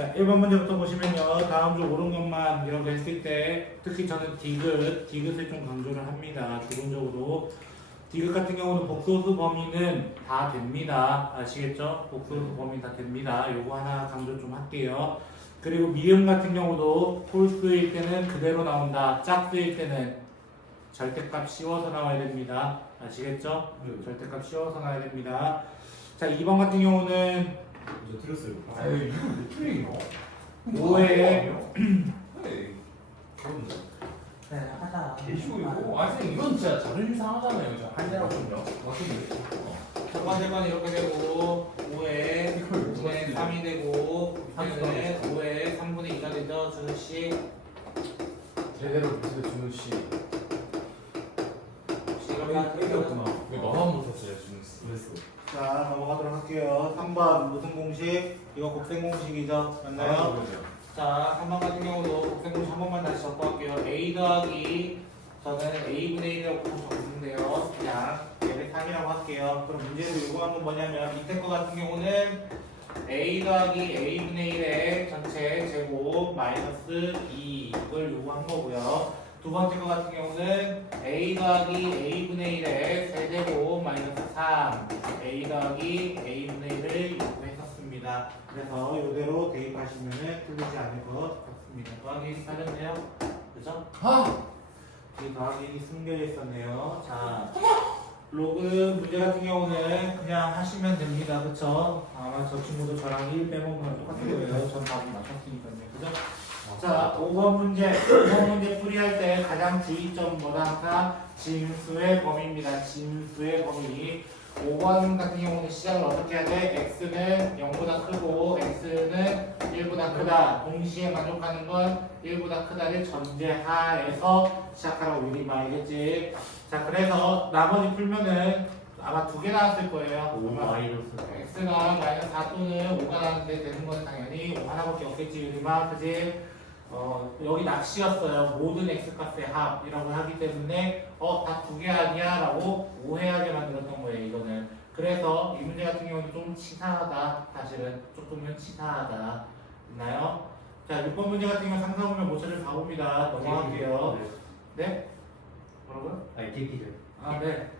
자, 1번 문제부터 보시면요. 다음 주 옳은 것만 이렇게 했을 때 특히 저는 디귿을 좀 강조를 합니다. 기본적으로 디귿 같은 경우는 복소수 범위는 다 됩니다. 아시겠죠? 복소수 범위 다 됩니다. 요거 하나 강조 좀 할게요. 그리고 미음 같은 경우도 홀수일 때는 그대로 나온다. 짝수일 때는 절대값 씌워서 나와야 됩니다. 아시겠죠? 절대값 씌워서 나와야 됩니다. 자, 2번 같은 경우는 저 틀렸어요. 아유 이거 왜 틀리노? 5회 네. 그런데 네, 하자. 개쉬워 이거. 아 선생님 이건 진짜 자존심 상하잖아요. 저 한대라고요. 어떻게? 첫 번째 건 이렇게 되고 5에 5분의 3이 되고 6분의 5에 3분의 2가 되죠. 준우씨 제대로 보세요 준우 씨. 시간만 땡겼구나. 왜 너만 못했어요 준우 씨? 그랬어. 자, 넘어가도록 할게요. 3번 무슨 공식? 이거 곱셈 공식이죠. 맞나요? 자, 3번 같은 경우도 곱셈 공식 한 번만 다시 적고 할게요. A 더하기 저는 A분의 1이라고 적는데요. 그냥 얘를 3이라고 할게요. 그럼 문제에서 요구한 건 뭐냐면 밑에 거 같은 경우는 A 더하기 A분의 1의 전체 제곱 마이너스 2 이걸 요구한 거고요. 두 번째 거 같은 경우는 A 더하기 A분의 1의 세제곱 마이너스 3 A 더하기 A분의 1을 요구했었습니다. 그래서 이대로 대입하시면 틀리지 않을 것 같습니다. 더하기 1이 사렸네요. 그죠? 아! 이 더하기 1이 숨겨져 있었네요. 자, 로그 문제 같은 경우는 그냥 하시면 됩니다. 그쵸? 아마 저 친구도 저랑 1 빼먹으면 똑같을 거예요. 전 답을 맞췄으니까요. 그죠? 자, 5번 문제. 5번 문제 풀이할 때 가장 주의점 뭐다? 항상 진수의 범위입니다. 진수의 범위. 5번 같은 경우는 시작을 어떻게 해야 돼? x는 0보다 크고 x는 1보다 크다. 동시에 만족하는 건 1보다 크다를 전제하에서 시작하라고 미리 말겠지. 자, 그래서 나머지 풀면은 아마 2개 나왔을 거예요. 5 마이너스 x가 마이너스 4 또는 5가 나왔는데 되는 건 당연히 5 하나밖에 없겠지. 유리마, 그지? 여기 낚시였어요. 모든 x값의 합이라고 하기 때문에 다 2개 아니야? 라고 오해하게 만들었던 거예요. 이거는. 그래서 이 문제 같은 경우는 좀 치사하다. 사실은 조금은 치사하다. 있나요? 자, 6번 문제 같은 경우 상상하면 모처를 가봅니다. 넘어갈게요. 네? 뭐라고요? 아니 KT를. 아, 네.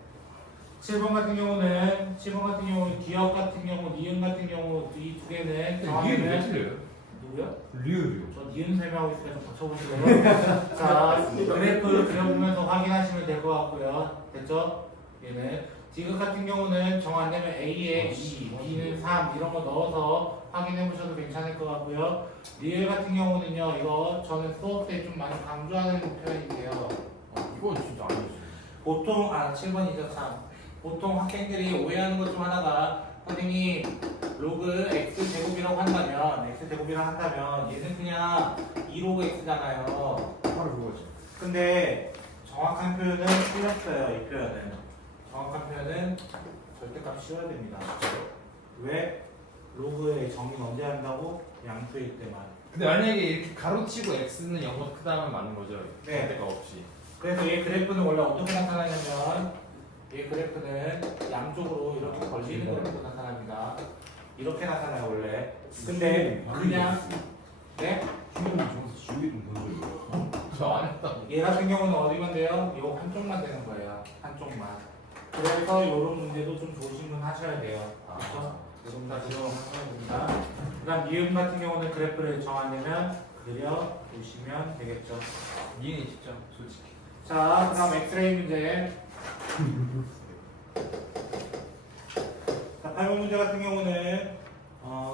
7번 같은 경우는 기억 같은 경우, 니은 같은 경우 이 두 개는 리을이 왜 정확히는 틀려요? 누구요? 리을이요. 저 니은 설명하고 있으니까 좀 거쳐보시고요. 자, 그래프 그려보면서 확인하시면 될 것 같고요. 됐죠? 얘는 디귿 같은 경우는 정 안 되면 A에 2, B는 3 이런 거 넣어서 확인해 보셔도 괜찮을 것 같고요. 리을 같은 경우는요, 이거 저는 수업 때 좀 많이 강조하는 표현인데요. 이건 진짜 아니지. 보통 7번이죠 참. 보통 학생들이 오해하는 것 중 하나가 선생님 로그 x 제곱이라고 한다면 얘는 그냥 2로그 x잖아요. 바로 그거지. 근데 정확한 표현은 틀렸어요. 이 표현은 정확한 표현은 절대값 씌워야 됩니다. 왜? 로그의 정의는 언제 한다고? 양수일 때만. 근데 만약에 이렇게 가로치고 x는 0보다 크다면 맞는 거죠? 네. 절대가 없이. 그래서 얘 그래프는 원래 어떻게 나타나냐면 얘 그래프는 양쪽으로 이렇게 걸리는 그래프로 나타납니다. 이렇게 나타나요 원래. 근데 그냥 네? 수능이 정서 지우개 좀 던져요. 저 안 했다고. 얘 같은 경우는 어디만 돼요? 요 한쪽만 되는 거예요. 한쪽만. 그래서 이런 문제도 좀 조심은 하셔야 돼요. 그렇죠? 조금 다 지워하셔야 됩니다. 그다음 미음 같은 경우는 그래프를 정하려면 그려 보시면 되겠죠. 니은이 진짜 솔직히. 자, 그다음 엑스레이 문제. 자, 8번 문제 같은 경우는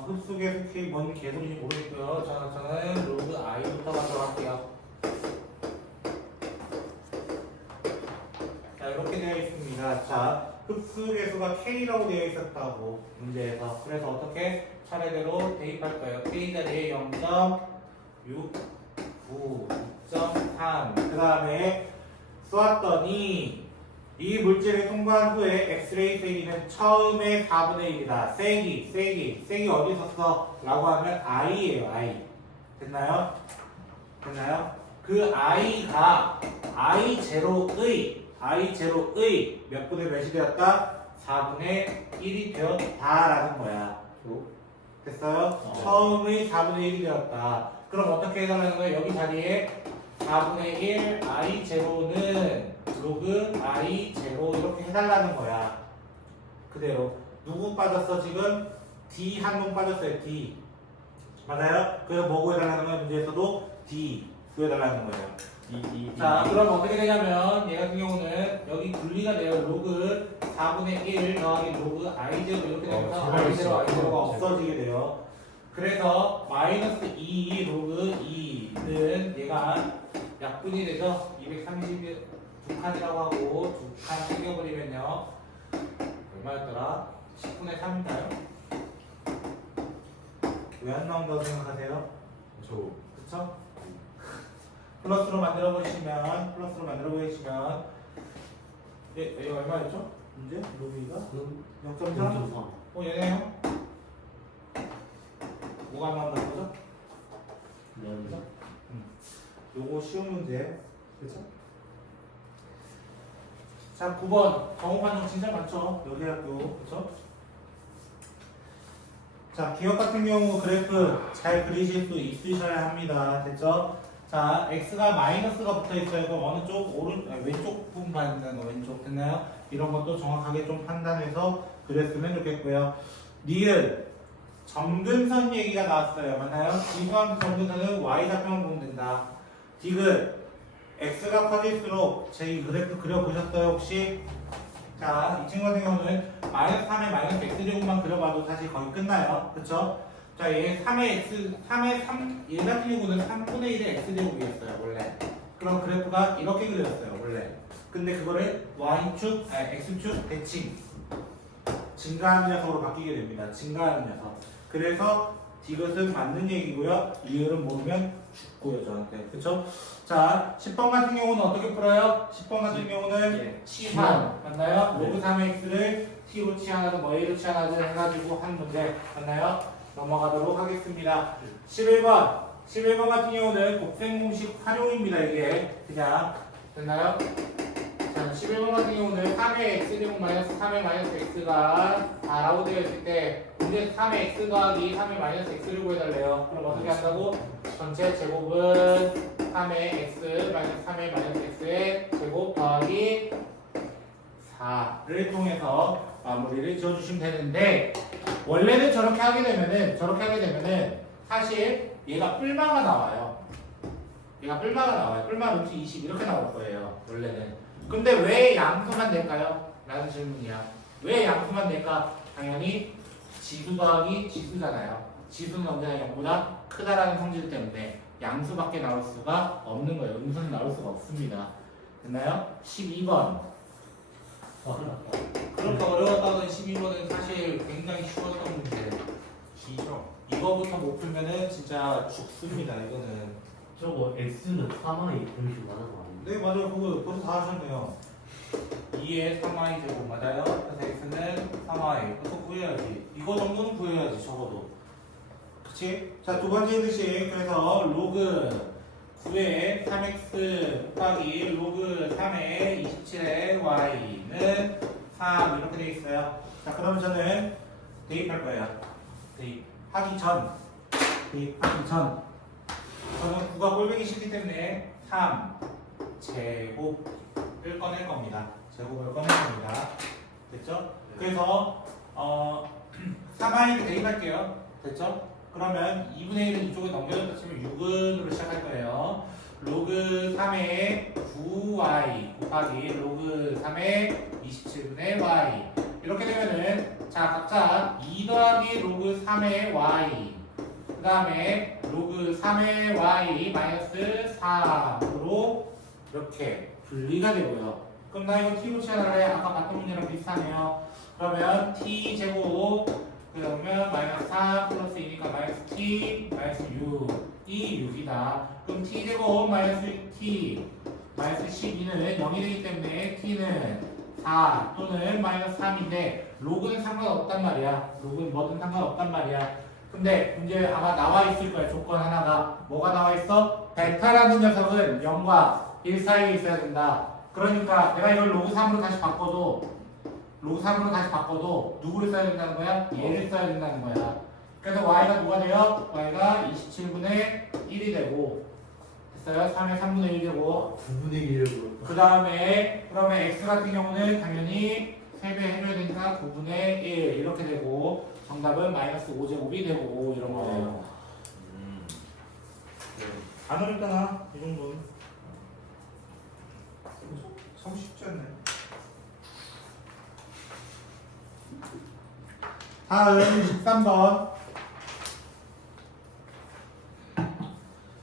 흡수계 속히 뭔 개소리인지 모르겠고요. 저는 로그 i부터 가도록 할게요. 자, 이렇게 되어 있습니다. 자, 흡수 계수가 k라고 되어 있었다고 문제에서. 그래서 어떻게 차례대로 대입할 거예요. k 자리에 0.6, 9, 2.3. 그 다음에 쏘았더니 이 물질을 통과한 후에 엑스레이 세기는 처음에 4분의 1이다. 세기 어디 있었어? 라고 하면 i예요. i. 됐나요? 그 i가 i0의 몇 분의 몇이 되었다? 4분의 1이 되었다라는 거야. 됐어요? 어. 처음의 4분의 1이 되었다. 그럼 어떻게 해달라는 거예요? 여기 자리에 4분의 1 i0는 로그 i0 이렇게 해달라는 거야. 그대로. 누구 빠졌어 지금? D 한 놈 빠졌어요. D. 맞아요? 그래서 뭐 구해달라는 거예요? 문제에서도 D 구해달라는 거예요. 자, 그럼 어떻게 되냐면 얘 같은 경우는 여기 분리가 돼요. 로그 4분의 1 더하기 로그 i0 이렇게 되면서 제발 i0, 있어. i0가 없어지게 돼요. 그래서 마이너스 2 로그 2는 얘가 약분이 되죠. 230이 두 칸이라고 하고 두 칸 챙겨버리면요. 얼마였더라? 10분의 3인가요? 왜 안 나온다고 생각하세요? 저 그쵸? 플러스로 만들어 보시면 얘 얼마였죠? 문제? 로비가? 0.3? 얘네요? 뭐가 안 나온다는 거죠? 그죠? 요거 쉬운 문제 그쵸? 자 9번 정오반영 진짜 많죠? 여대학교 그쵸? 자 기억 같은 경우 그래프 잘 그리실 수 있으셔야 합니다. 됐죠? 자 x가 마이너스가 붙어 있어요. 그럼 어느 쪽? 왼쪽 부분 받는 거 왼쪽 됐나요? 이런 것도 정확하게 좀 판단해서 그렸으면 좋겠고요. 니은 점근선 얘기가 나왔어요. 맞나요? 지수함수 점근선은 y좌표만 보면 된다. 디귿 x가 커질수록 제 그래프 그려보셨어요 혹시? 자, 이 친구 같은 경우는 마이너스 3에 마이너스 x제곱만 그려봐도 사실 거의 끝나요. 그쵸? 자, 얘 3의 x, 3의 3, 얘 같은 경우는 3분의 1의 x제곱이었어요, 원래. 그럼 그래프가 이렇게 그려졌어요, 원래. 근데 그거를 y축, x축 대칭. 증가하는 녀석으로 바뀌게 됩니다. 증가하는 녀석. 그래서 디귿은 맞는 얘기고요. 이율은 모르면 죽고요, 저한테. 그쵸? 자, 10번 같은 경우는 어떻게 풀어요? 10번 같은 경우는 치환. 맞나요? 로그 3의 x를 t로 치환하든 뭐 a로 치환하든 해가지고 한 문제. 맞나요? 넘어가도록 하겠습니다. 11번 같은 경우는 곱셈 공식 활용입니다. 이게 그냥 됐나요? 자, 11번 같은 경우는 3의 x제곱 마이너스 3의 마이너스 x가 4라고 되어 있을 때 문제 3의 x 더하기 3의 마이너스 x를 구해달래요. 그럼 어떻게 한다고? 전체 제곱은 3의 x 마이너스 3의 마이너스 x의 제곱 더하기 4를 통해서 마무리를 지어주시면 되는데 원래는 저렇게 하게 되면은 사실 얘가 뿔마가 나와요. 뿔마 루트 20 이렇게 나올 거예요. 원래는. 근데 왜 양수만 낼까요? 라는 질문이야. 왜 양수만 낼까? 당연히 지수 더하기 지수잖아요. 지수는 언제나 0보다 크다라는 성질 때문에 양수밖에 나올 수가 없는 거예요. 음수는 나올 수가 없습니다. 됐나요? 12번. 그렇게 어려웠다던 12번은 사실 굉장히 쉬웠던 문제. 진짜 이거부터 못 풀면은 진짜 죽습니다. 이거는. 저거 X는 3i 공식 말하는 거 아닌데? 네 맞아요. 그거 벌써 다 하셨네요. 2에 3i 제곱 맞아요. 그래서 x는 3i. 그거 구해야지. 이거 정도는 구해야지 적어도. 그치? 자, 두 번째 hình 그래서 로그 9의 3x 곱하기 로그 3의 27의 y는 3 이렇게 돼 있어요. 자, 그럼 저는 대입할 거예요. 대입하기 전 저는 9가 꼴보기 싫기 때문에 3 제곱을 꺼낼 겁니다. 됐죠? 그래서 3i를 대입할게요. 됐죠? 그러면 2분의 1은 이쪽에 넘겨줬다 치면 6은으로 시작할 거예요. 로그 3의 9y 곱하기 로그 3의 27분의 y 이렇게 되면은 자 각자 2 더하기 로그 3의 y 그 다음에 로그 3의 y 마이너스 4으로 이렇게 분리가 되고요. 그럼 나 이거 t로 치환할래? 아까 봤던 문제랑 비슷하네요. 그러면 t 제곱 그러면 마이너스 4 플러스 2니까 마이너스 t 마이너스 6이 6이다. 그럼 t 제곱 마이너스 t 마이너스 12는 0이 되기 때문에 t는 4 또는 마이너스 3인데 로그는 상관없단 말이야. 로그는 뭐든 상관없단 말이야. 근데 문제 아마 나와 있을 거야. 조건 하나가 뭐가 나와 있어? 베타라는 녀석은 0과 1 사이에 있어야 된다. 그러니까 내가 이걸 로그 3으로 다시 바꿔도 누구를 써야 된다는 거야? 얘를 써야 된다는 거야. 그래서 y가 뭐가 돼요? y가 27분의 1이 되고 됐어요? 3의 3분의 1 되고 9분의 1을 그 다음에 그러면 x 같은 경우는 당연히 3배 해줘야 되니까 9분의 1 이렇게 되고 정답은 마이너스 5제곱이 되고 이런 거예요. 안 어렵잖아 이 정도는. 참 쉽지 않네. 다음 13번.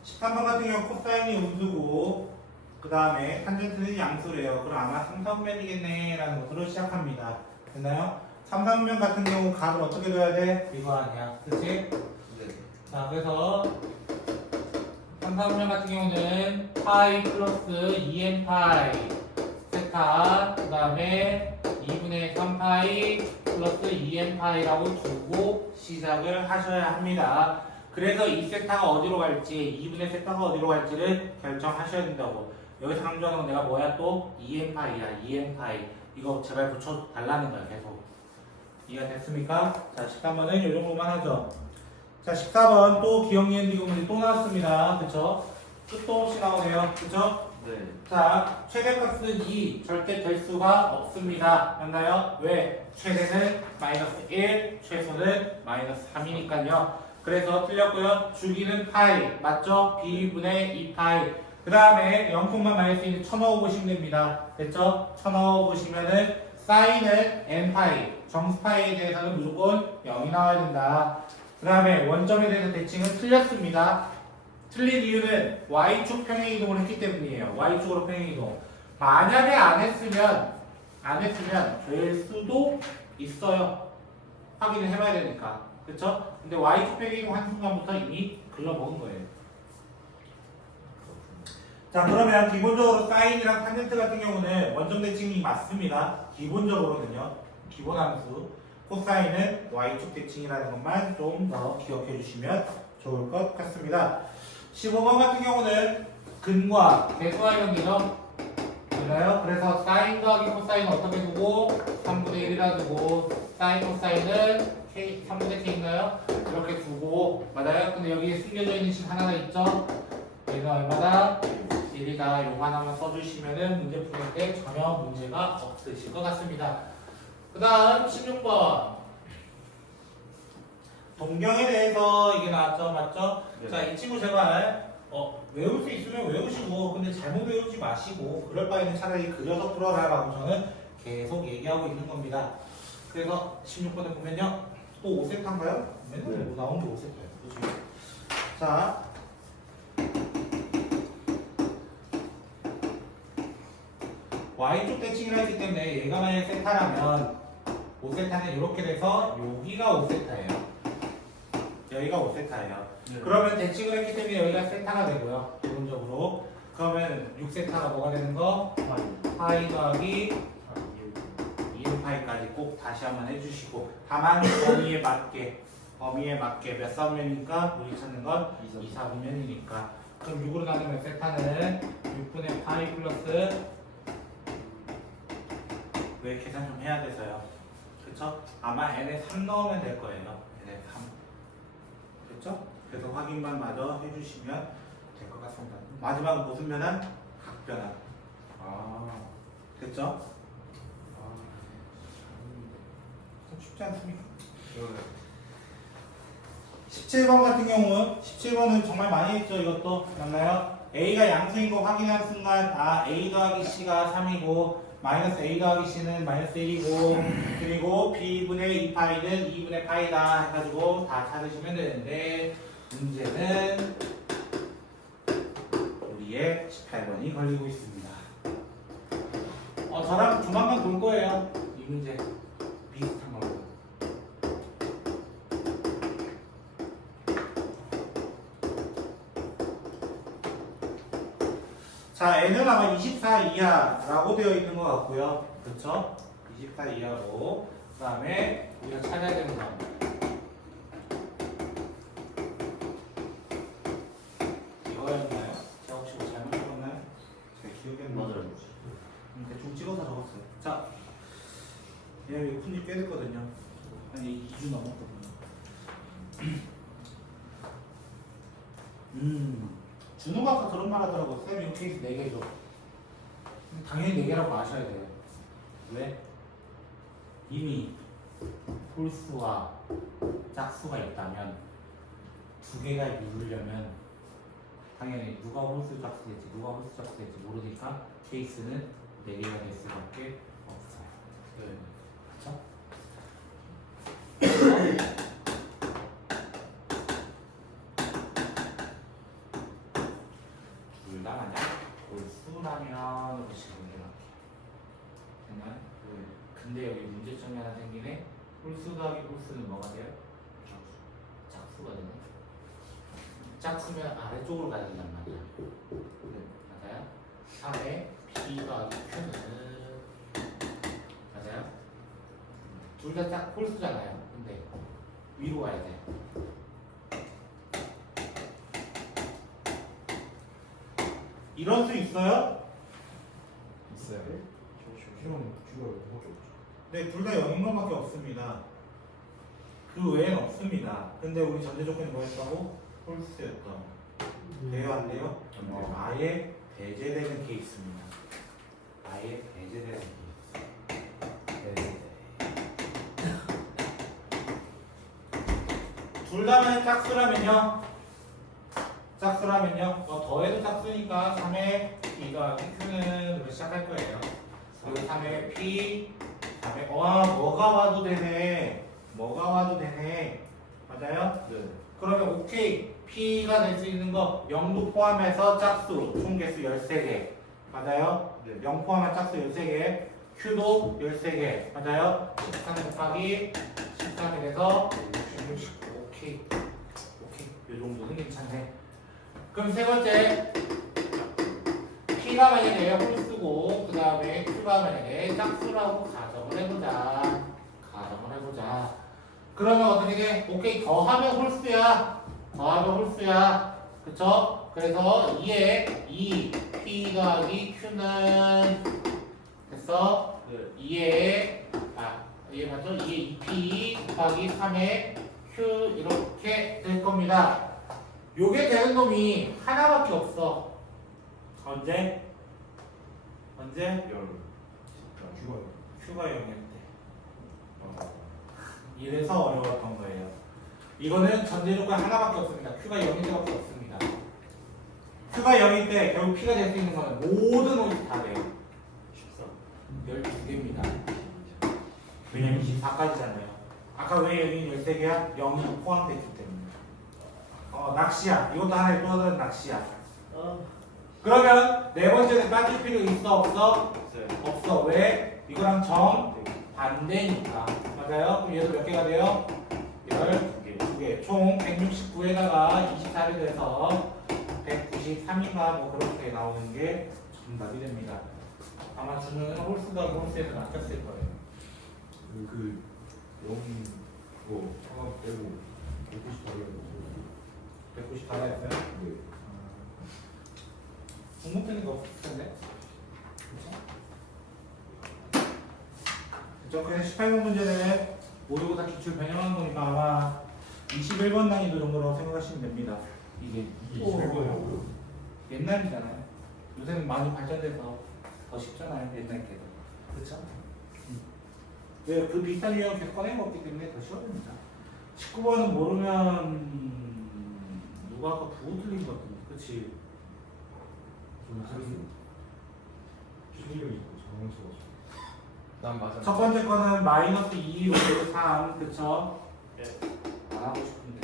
13번 같은 경우 코사인이 음수고 그 다음에 탄젠트는 양수래요. 그럼 아마 3사분면이겠네 라는 것으로 시작합니다. 됐나요? 3사분면 같은 경우 값을 어떻게 둬야 돼? 이거 아니야. 그치? 네. 자 그래서 3사분면 같은 경우는 파이 플러스 2n 파이 세타 그 다음에 2분의 3파이 플러스 2n 파이라고 두고 시작을 하셔야 합니다. 그래서 이 세타가 어디로 갈지 2분의 세타가 어디로 갈지를 결정하셔야 된다고. 여기서 강조하는 건 내가 뭐야 또 2n 파이야 2n 파이 이거 제발 붙여달라는 거야 계속. 이해가 됐습니까? 자 13번은 이 정도만 하죠. 자 14번 또 기억 니은 비교문이 또 나왔습니다. 그쵸? 끝도 없이 나오네요. 그쵸? 네. 자 최대값은 2 절대 될 수가 없습니다. 맞나요? 왜? 최대는 마이너스 1 최소는 마이너스 3이니까요. 그래서 틀렸고요. 주기는 파이 맞죠? b분의 2파이 그 다음에 0콤마 마이너스 1은 쳐넣어 보시면 됩니다. 됐죠? 쳐넣어 보시면은 사인은 n파이 정수파이에 대해서는 무조건 0이 나와야 된다. 그 다음에 원점에 대해서 대칭은 틀렸습니다. 틀린 이유는 y축 평행이동을 했기 때문이에요. y축으로 평행이동. 만약에 안 했으면 될 수도 있어요. 확인을 해봐야 되니까. 그쵸? 근데 y축 평행이동 한 순간부터 이미 글러먹은 거예요. 자 그러면 기본적으로 사인이랑 탄젠트 같은 경우는 원점 대칭이 맞습니다. 기본적으로는요. 기본 함수. 코사인은 y축 대칭이라는 것만 좀 더 기억해 주시면 좋을 것 같습니다. 15번 같은 경우는 근과 계수와 관계죠. 맞나요? 그래서 사인 더하기 코사인은 어떻게 두고 3분의 1이라 두고 사인 코사인은 k 3분의 k인가요? 이렇게 두고 맞아요? 근데 여기 숨겨져 있는 식 하나가 있죠? 얘는 얼마다? 1이다. 요거 하나만 써주시면은 문제 풀 때 전혀 문제가 없으실 것 같습니다. 그 다음 16번 동경에 대해서 이게 나왔죠? 맞죠? 네. 자, 이 친구 제발 외울 수 있으면 외우시고 근데 잘못 외우지 마시고 그럴 바에는 차라리 그려서 풀어라 라고 저는 계속 얘기하고 있는 겁니다. 그래서 16번에 보면요 또 5세트인가요? 맨날 네. 뭐 나온 게 5세트예요. 그렇죠? 자 y축 대칭이라 했기 때문에 얘가 만약 세타라면 5세타는 이렇게 돼서 여기가 5세타예요. 여기가 5세타예요. 네. 그러면 대칭을 했기 때문에 여기가 세타가 되고요. 기본적으로. 그러면 6세타가 뭐가 되는 거? 파이 더하기 2파이까지 꼭 다시 한번 해주시고 다만 범위에 맞게 몇 사분면이니까 우리 찾는 건 2사분면이니까 그럼 6으로 나누면 세타는 6분의 파이 플러스 왜 계산 좀 해야 돼서요. 그쵸? 아마 n에 3 넣으면 될 거예요. n에 3. 그쵸? 그래서 확인만 마저 해주시면 될 것 같습니다. 마지막은 무슨 변환? 각변환. 됐죠? 좀 쉽지 않습니까? 17번 같은 경우 17번은 정말 많이 했죠. 이것도 맞나요? A가 양수인 거 확인한 순간 A 더하기 C가 3이고 마이너스 A 더하기 C는 마이너스 1이고 그리고 B분의 2파이는 2분의 파이다 해가지고 다 찾으시면 되는데 문제는 우리의 18번이 걸리고 있습니다. 저랑 조만간 볼 거예요. 이 문제 비슷한 걸로. 자, n은 아마 24 이하라고 되어 있는 것 같고요. 그렇죠? 24 이하고 그 다음에 우리가 찾아야 되는 거 이거였나요? 제가 혹시 뭐 잘못 적었나요? 제 기억이 안 나요. 맞아요. 대충 찍어서 적었어요. 자, 얘 이거 푼지 꽤 됐거든요. 한 2주 넘었거든요. 준우가 아까 그런 말 하더라고. 쌤 이거 케이스 4개 줘. 당연히 4개라고 아셔야 돼요. 왜? 이미 홀수와 짝수가 있다면 2개가 이루려면 당연히 누가 홀수 짝수일지 누가 홀수 짝수일지 모르니까 케이스는 4개가 될 수밖에 없어요. 네. 그렇죠? 둘 다 만약 홀수라면 보시면 이렇게 그러면 근데 여기 문제점이 하나 생기네. 홀수 더하기 홀수는 뭐가 돼요? 짝수가 되네. 짝수면 아래쪽으로 가야 된단 말이야. 맞아요? 3의 b 더하기 q는 맞아요? 둘 다 짝 홀수잖아요. 근데 위로 가야 돼. 이럴 수 있어요? 있어요. Q랑 Q가 뭐밖에 없죠. 네, 둘 다 0인 것밖에 없습니다. 그 외엔 없습니다. 근데 우리 전제 조건이 뭐였다고? 홀수였던. 돼요, 안 돼요? 안 돼요. 아예 배제되는 케이스입니다. 아예 배제되는 케이스. 둘 다는 짝수라면요. 짝수라면요. 더해도 짝수니까 3의 b가 q는 시작할 거예요. 그리고 3의 p, 3의 뭐가 와도 되네. 뭐가 와도 되네. 맞아요? 네. 그러면 오케이. p가 될 수 있는 거 0도 포함해서 짝수 총 개수 13개. 맞아요? 네. 0 포함한 짝수 13개. q도 13개. 맞아요? 13에 곱하기 13에 돼서 66. 오케이. 요 정도는 괜찮네. 그럼 세 번째. p가 만약에 홀수고 그 다음에 q가 만약에 짝수라고 가정을 해보자. 그러면 어떻게 돼? 오케이. 더하면 홀수야. 그쵸? 그래서 2에 2 p 더하기 q는 됐어? 네. 2에 맞죠? 2에 2p 곱하기 3에 q 이렇게 될 겁니다. 요게 되는 놈이 하나밖에 없어. 언제? 열. Q가 q가 0일 때. 이래서 어려웠던 거예요. 이거는 전제 조건 하나밖에 없습니다. q가 0일 때밖에 없습니다. q가 0일 때 결국 p가 될 수 있는 거는 모든 놈이 다 돼요. 12개입니다. 왜냐면 24까지잖아요. 아까 왜 0이 13개야? 0이 포함됐기 때문에. 낚시야. 이것도 하나의 또 다른 낚시야. 그러면 네 번째는 빠질 필요 있어 없어? 없어. 왜? 이거랑 정 반대니까. 맞아요? 그럼 얘도 몇 개가 돼요? 12개. 총 169에다가 24를 돼서 193인가 뭐 그렇게 나오는 게 정답이 됩니다. 아마 주는 홀수가 홀수에서 낚였을 거예요. 그 0, 뭐 하나 빼고 190 194였어요? 네. 중복되는 거 없을 텐데. 그쵸? 그래서 18번 문제는 모의고사 기출 변형한 거니까 아마 21번 난이도 정도라고 생각하시면 됩니다. 이게 21번이요? 옛날이잖아요. 요새는 많이 발전돼서 더 쉽잖아요. 옛날 게도. 그렇죠? 왜 그 비슷한 유형 계속 꺼내먹기 때문에 더 쉬워집니다. 19번은 모르면 누가 아까 부호 틀린 것 같은데. 그치? 좀 틀렸어요. 추리력이 있고 장난쳐가지고. 난 맞아. 첫 번째 거는 마이너스 2, 5, 3. 그쵸? 안 하고 싶은데.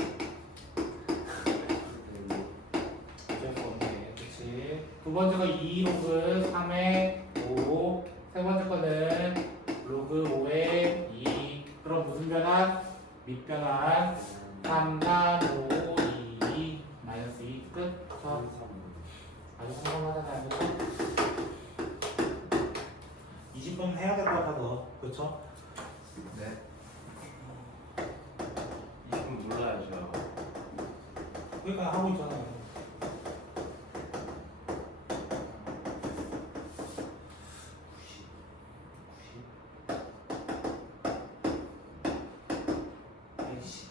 어쩔 수 없네. 그치? 두 번째가 2 로그 3에 5. 세 번째 거는 로그 5에 2. 그럼 무슨 변환? 밑변환. 3, 4, 5, 2, 마이너스 2. 끝. 그쵸? 아주 성공하잖아요. 20분 해야 될 것 같아서. 그쵸? 네. 20분 몰라야죠. 그러니까 하고 있잖아요. 아이씨.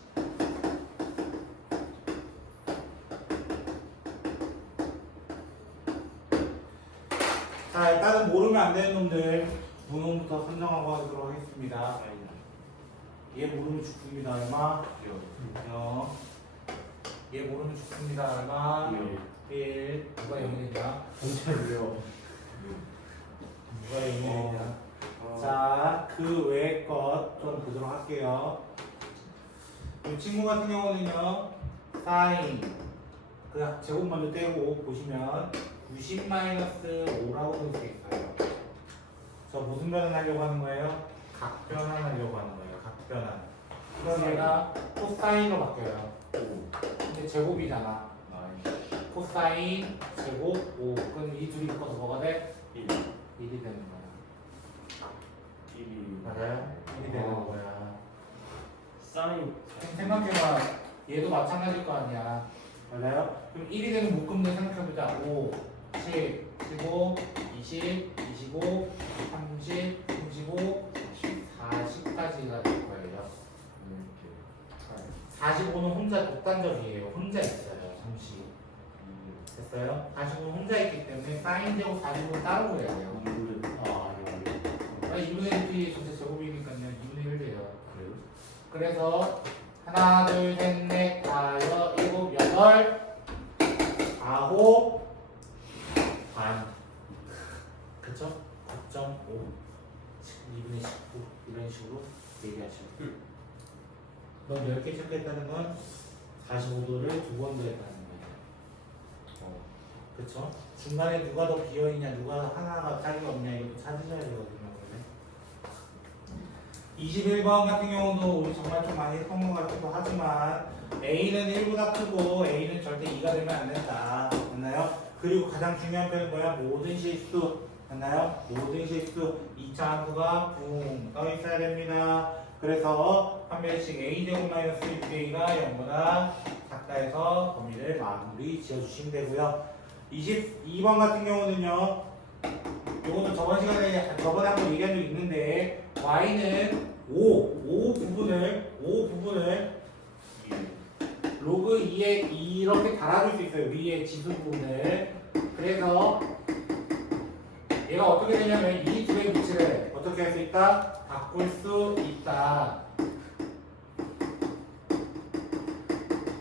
자, 일단은 모르면 안 되는 놈들 무놈부터 선정하고 하도록 하겠습니다. 얘 모르면 죽습니다. 얼마? 0. 얘 모르면 죽습니다. 얼마? 1. 누가 0이 되냐? 공차를요. 누가 0이 되냐? 자, 그 외의 것 좀 보도록 할게요. 이 친구 같은 경우는요, 사인 그 제곱 먼저 떼고 보시면 90-5라고 될 수 있어요. 저 무슨 변환하려고 하는 거예요? 각변환하려고 하는 거예요. 각변환. 그럼 얘가 코사인으로 바뀌어요. 근데 제곱이잖아. 코사인 제곱 5. 그럼 이 둘이 묶어서 뭐가 돼? 1이 되는 거야. 맞아요? 1이 되는 거야. 사인 생각해봐. 얘도 마찬가지일 거 아니야. 맞아요? 그럼 1이 되는 묶음들 생각해보자. 5, 10, 15, 20, 25, 30, 35, 40까지가 될 거예요. 45는 혼자 독단적이에요. 혼자 있어요. 잠시. 됐어요? 45는 혼자 있기 때문에 사인 제곱 45는 따로 그려야 돼요. 아니, 2분의 1이 전체 제곱이니까요. 2분의 1 돼요. 그래서 하나, 둘, 셋, 넷, 다섯, 일곱, 여덟, 아홉, 반. 그쵸? 9.5, 2분의 19 이런 식으로 얘기하시면. 넌 10개 체크했다는 건 45도를 두 번 더했다는 거예요. 그쵸? 중간에 누가 더 비어있냐, 누가 하나가 자리가 없냐 이것도 찾으셔야 되거든요. 21번 같은 경우도 우리 정말 좀 많이 했던 것 같기도 하지만 A는 1보다 크고 A는 절대 2가 되면 안 된다. 맞나요? 그리고 가장 중요한 표현은 뭐야? 모든 실수. 맞나요? 모든 실수 2차 함수가 붕 떠 있어야 됩니다. 그래서 한 배씩 A제곱 마이너스 6A가 0보다 작다 해서 범위를 마무리 지어주시면 되고요. 22번 같은 경우는요. 요거는 저번 시간에 저번에 한번 얘기한 적 있는데 y는 5 부분을 로그 2에 이렇게 달아줄 수 있어요. 위에 지수 부분을. 그래서 얘가 어떻게 되냐면 이 두 개의 위치를 어떻게 할 수 있다? 바꿀 수 있다.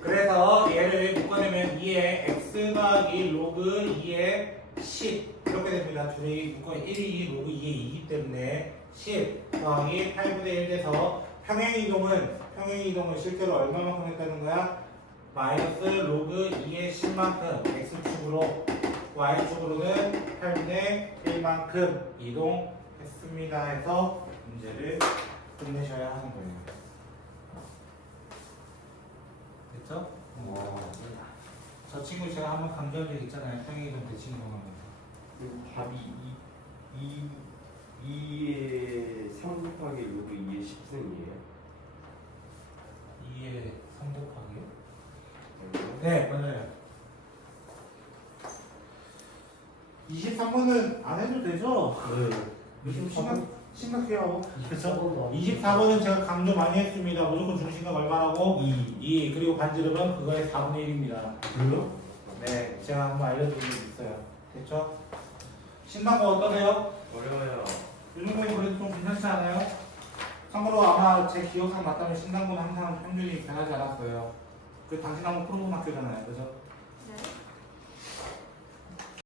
그래서 얘를 묶어내면 2에 x 더하기 로그 2에 10 이렇게 됩니다. 둘이 묶어 1이 로그 2에 2이기 때문에 10 더하기 8분의 1 돼서 평행이동은 실제로 얼마만큼 했다는 거야? 마이너스 로그 2의 10만큼 x축으로 y축으로는 8분의 1만큼 이동했습니다 해서 문제를 끝내셔야 하는 거예요. 됐죠? 저 친구 제가 한번 강조한 적 있잖아요. 평행이동 대칭이동하면서. 답이 2의 3 곱하기 로그 2의 10승이에요. 2의 3 곱하기요? 네, 맞아요. 23번은 안 해도 되죠? 좀 심각해요. 그렇죠? 24번은 제가 강조 많이 했습니다. 무조건 중심각 얼마라고? 2. 그리고 반지름은 그거의 4분의 1입니다. 그래요? 네, 제가 한번 알려드린 게 있어요. 됐죠? 신나고 어떠세요? 어려워요. 요즘 공부 그래도 좀 괜찮지 않아요? 참고로 아마 제 기억상 맞다면 신당고는 항상 평균이 변하지 않았어요. 그 당신 한번 풀어본 학교잖아요. 그죠?